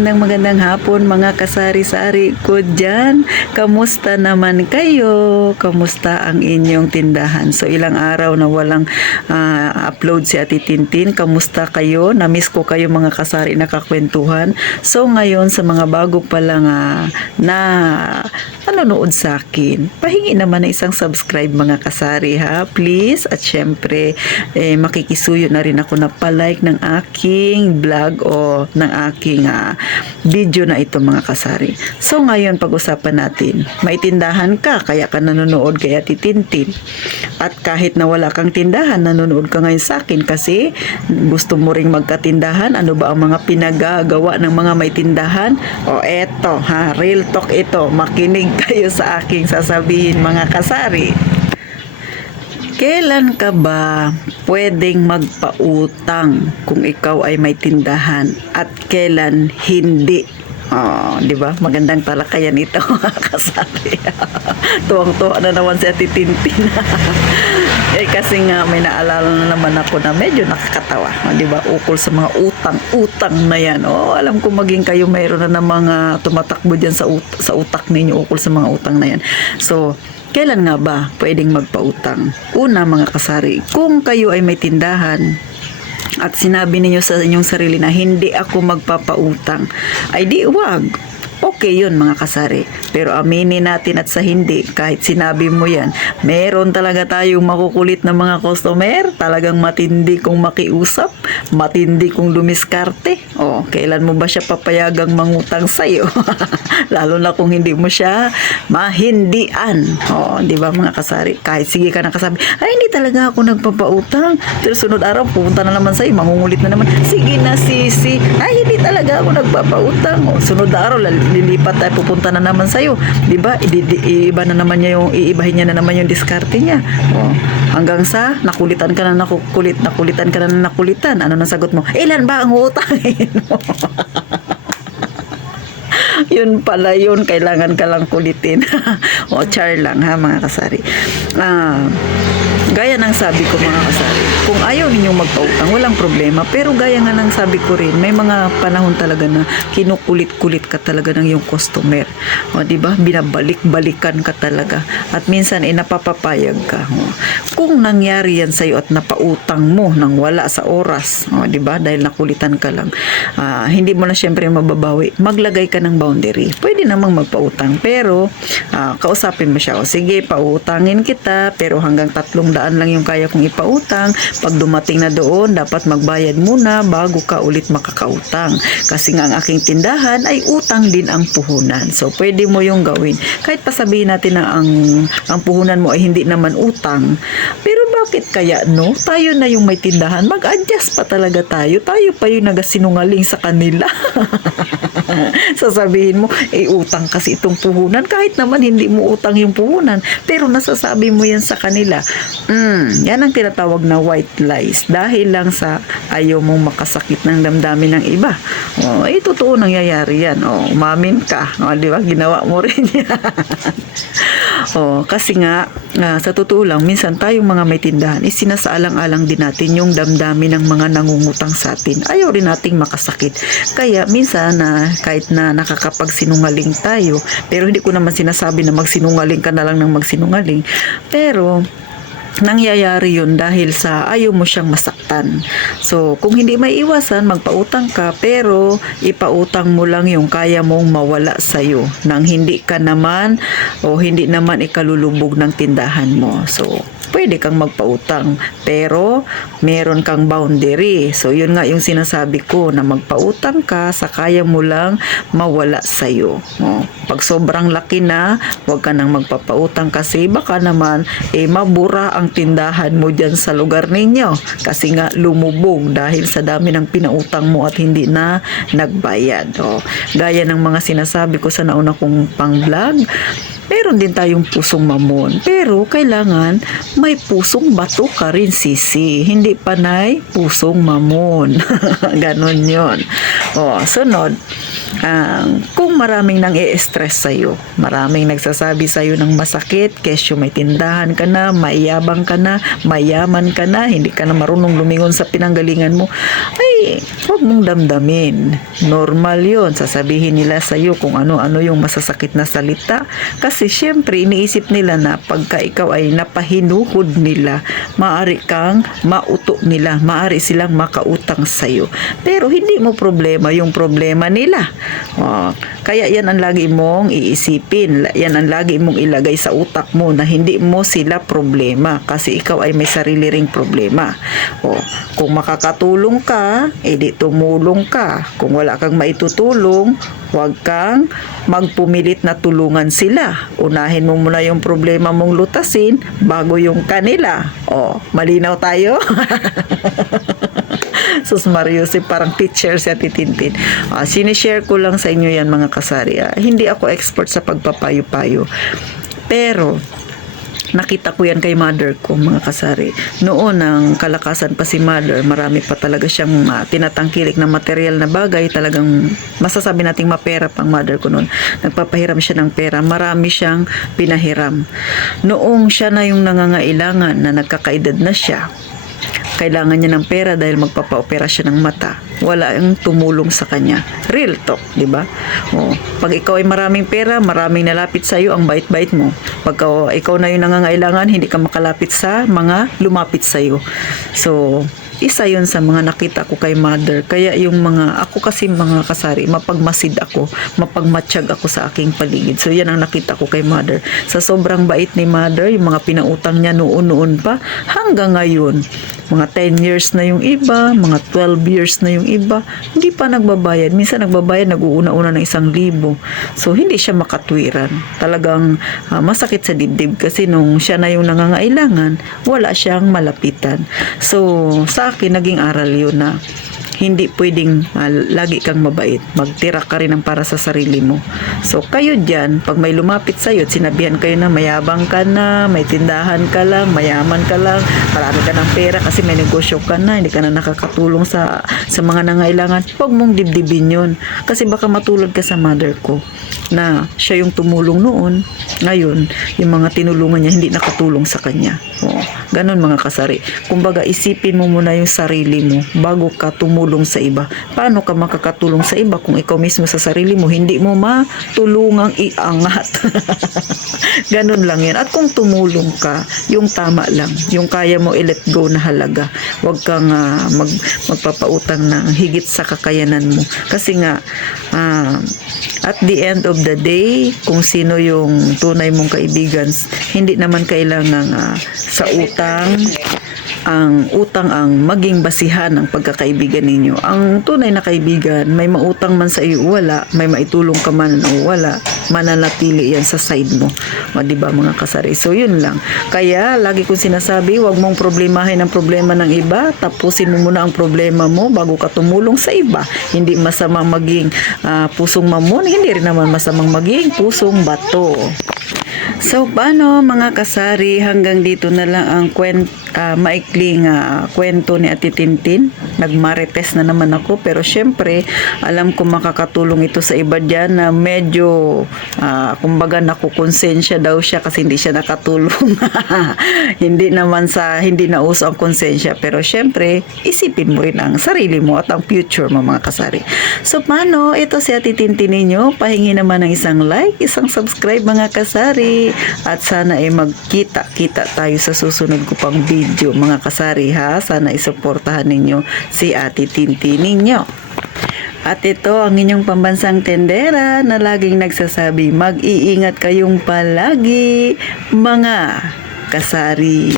magandang hapon mga kasari-sari ko dyan. Kamusta naman kayo? Kamusta ang inyong tindahan? So ilang araw na walang upload si Ate Tintin. Kamusta kayo? Namiss ko kayo mga kasari na kakwentuhan. So ngayon sa mga bago pa lang na nanonood sa akin, pahingi naman ng isang subscribe mga kasari ha, please. At syempre makikisuyo na rin ako na palike ng aking vlog o ng aking video na ito mga kasari. So ngayon pag-usapan natin, may tindahan ka kaya ka nanonood kay Ate Tintin, at kahit na wala kang tindahan nanonood ka ngayon sa akin kasi gusto mo ring magkatindahan. Ano ba ang mga pinagagawa ng mga may tindahan? O eto ha, real talk ito, makinig kayo sa aking sasabihin mga kasari. Kailan ka ba pwedeng magpautang kung ikaw ay may tindahan at kailan hindi? Oh, di ba? Magandang talakayan ito, kasari. Tuwang-tuwa na naman si Ate Tintin. Kasi nga may naalala na naman ako na medyo nakakatawa, di ba? Ukol sa mga utang na yan. Oh, alam ko maging kayo mayroon na ng mga tumatakbo diyan sa utak ninyo ukol sa mga utang na yan. So, kailan nga ba pwedeng magpautang? Una mga kasari, kung kayo ay may tindahan at sinabi ninyo sa inyong sarili na hindi ako magpapautang, ay di wag. Okay yun mga kasari. Pero aminin natin at sa hindi, kahit sinabi mo yan, meron talaga tayong makukulit na mga customer, talagang matindi kung makiusap, matindi kung dumiskarte. O, kailan mo ba siya papayagang mangutang sa'yo? Lalo na kung hindi mo siya mahindian. O, di ba mga kasari? Kahit sige ka nakasabi, ay hindi talaga ako nagpapautang. Pero sunod araw, pupunta na naman sa'yo, mangungulit na naman. Sige na sisi, ay hindi talaga ako nagpapautang. O, sunod araw, lilipat tayo, pupunta na naman sa'yo. Diba? Iiba na naman niya iibahin niya na naman yung diskarte niya. O, hanggang sa nakulitan ka na nakulitan ka na nakulitan. Ano nang sagot mo? Ilan ba ang uutangin mo? Yun pala yun, kailangan ka lang kulitin. O, char lang ha mga kasari. Gaya ng sabi ko mga kasari, kung ayaw ninyong magpautang, walang problema. Pero gaya nga ng sabi ko rin, may mga panahon talaga na kinukulit-kulit ka talaga ng yung customer. O, diba? Binabalik-balikan ka talaga. At minsan, napapapayag ka. O, kung nangyari yan sa'yo at napautang mo nang wala sa oras, o, diba? Dahil nakulitan ka lang, hindi mo na syempre mababawi. Maglagay ka ng boundary. Pwede namang magpautang. Pero, kausapin mo siya. O, sige, pautangin kita, pero hanggang 300 lang yung kaya kong ipautang. Pag dumating na doon, dapat magbayad muna bago ka ulit makakautang. Kasi nga ang aking tindahan ay utang din ang puhunan. So, pwede mo yung gawin. Kahit pa sabihin natin na ang puhunan mo ay hindi naman utang. Pero bakit kaya no? Tayo na yung may tindahan. Mag-adjust pa talaga tayo. Tayo pa yung nagasinungaling sa kanila. Sasabihin mo, utang kasi itong puhunan. Kahit naman hindi mo utang yung puhunan. Pero nasasabi mo yan sa kanila. Yan ang tinatawag na white lies. Dahil lang sa ayaw mong makasakit ng damdamin ng iba. O, totoo nangyayari yan. O, umamin ka. O, di ba? Ginawa mo rin yan. O, kasi nga, sa totoo lang, minsan tayong mga may tindahan, sinasaalang-alang din natin yung damdamin ng mga nangungutang sa atin. Ayaw rin nating makasakit. Kaya, minsan, kahit na nakakapagsinungaling tayo, pero hindi ko naman sinasabi na magsinungaling ka na lang ng magsinungaling. Pero, nangyayari yun dahil sa ayaw mo siyang masaktan. So, kung hindi may iwasan, magpautang ka, pero ipautang mo lang yung kaya mong mawala sa'yo nang hindi ka naman o hindi naman ikalulubog ng tindahan mo. So, pwede kang magpautang, pero meron kang boundary. So, yun nga yung sinasabi ko, na magpautang ka sa kaya mo lang mawala sa'yo. O, pag sobrang laki na, huwag ka nang magpapautang kasi baka naman mabura ang tindahan mo dyan sa lugar ninyo. Kasi nga lumubog dahil sa dami ng pinautang mo at hindi na nagbayad. O, gaya ng mga sinasabi ko sa nauna kong pang-vlog, meron din tayong pusong mamon. Pero kailangan may pusong bato ka rin sisi. Hindi panay pusong mamon. Ganon yon. O, sunod. Kung maraming nang i-stress sa'yo. Maraming nagsasabi sa'yo ng masakit, kesyo may tindahan ka na, maiyabang ka na, mayaman ka na, hindi ka na marunong lumingon sa pinanggalingan mo. Ay, huwag mong damdamin. Normal yon. Sasabihin nila sa'yo kung ano-ano yung masasakit na salita. Kasi syempre, iniisip nila na pagka ikaw ay napahinuhod nila, maaari kang mauto nila, maaari silang makautang sa'yo. Pero hindi mo problema yung problema nila. Kaya yan ang lagi mong iisipin. Yan ang lagi mong ilagay sa utak mo na hindi mo sila problema kasi ikaw ay may sarili ring problema. Kung makakatulong ka, edi tumulong ka. Kung wala kang maitutulong, huwag kang magpumilit na tulungan sila. Unahin mo muna yung problema mong lutasin bago yung kanila. Malinaw tayo? Sus Mario, parang teacher si Ate Tintin. Sinishare ko lang sa inyo yan mga kasari. Hindi ako expert sa pagpapayo-payo. Pero, nakita ko yan kay mother ko, mga kasari. Noon, ang kalakasan pa si mother, marami pa talaga siyang tinatangkilik na material na bagay. Talagang masasabi nating mapera pang mother ko noon. Nagpapahiram siya ng pera. Marami siyang pinahiram. Noong siya na yung nangangailangan na nagkakaedad na siya, kailangan niya ng pera dahil magpapa-opera siya ng mata. Wala ang tumulong sa kanya. Real talk, di ba? Pag ikaw ay maraming pera, maraming nalapit sa iyo, ang bait-bait mo. Pag ikaw na yung nangangailangan, hindi ka makalapit sa mga lumapit sa iyo. So, isa yun sa mga nakita ko kay mother. Kaya yung ako kasi mga kasari, mapagmasid ako, mapagmatsyag ako sa aking paligid. So yan ang nakita ko kay mother. Sa sobrang bait ni mother, yung mga pinautang niya noon pa, hanggang ngayon, mga 10 years na yung iba, mga 12 years na yung iba, hindi pa nagbabayad. Minsan nagbabayad, nag-uuna-una ng 1,000. So hindi siya makatwiran. Talagang masakit sa dibdib kasi nung siya na yung nangangailangan, wala siyang malapitan. So sa akin, naging aral yun na hindi pwedeng lagi kang mabait. Magtira ka rin ng para sa sarili mo. So, kayo dyan, pag may lumapit sa'yo at sinabihan kayo na mayabang ka na, may tindahan ka lang, mayaman ka lang, marami ka ng pera kasi may negosyo ka na, hindi ka na nakakatulong sa mga nangailangan, huwag mong dibdibin yun. Kasi baka matulad ka sa mother ko na siya yung tumulong noon, ngayon, yung mga tinulungan niya hindi nakatulong sa kanya. Ganon mga kasari. Kumbaga, isipin mo muna yung sarili mo bago ka tumulong sa iba. Paano ka makakatulong sa iba kung ikaw mismo sa sarili mo hindi mo matulungang iangat? Ganon lang yan. At kung tumulong ka, yung tama lang, yung kaya mo i-let go na halaga. Huwag kang magpapautang ng higit sa kakayanan mo. Kasi nga, at the end of the day, kung sino yung tunay mong kaibigan, hindi naman kailangan sa utang ang maging basihan ng pagkakaibigan ninyo. Ang tunay na kaibigan, may mautang man sa iyo, wala, may maitulong ka man o wala, mananatili yan sa side mo. Diba mga kasari? So yun lang. Kaya lagi kong sinasabi, huwag mong problemahin ang problema ng iba, tapusin mo muna ang problema mo bago ka tumulong sa iba. Hindi masamang maging pusong mamon, hindi rin naman masamang maging pusong bato. So, paano mga kasari, hanggang dito na lang ang maikling kwento ni Ate Tintin. Nagmarites na naman ako, pero syempre, alam ko makakatulong ito sa iba dyan na medyo, kumbaga nakukonsensya daw siya kasi hindi siya nakatulong. Hindi na uso ang konsensya, pero syempre, isipin mo rin ang sarili mo at ang future mo mga kasari. So, paano? Ito si Ate Tintin ninyo. Pahingi naman ng isang like, isang subscribe mga kasari. At sana ay magkita-kita tayo sa susunod ko pang video mga kasari ha. Sana isuportahan ninyo si Ate Tintin ninyo. At ito ang inyong pambansang tendera na laging nagsasabi, mag-iingat kayong palagi mga kasari.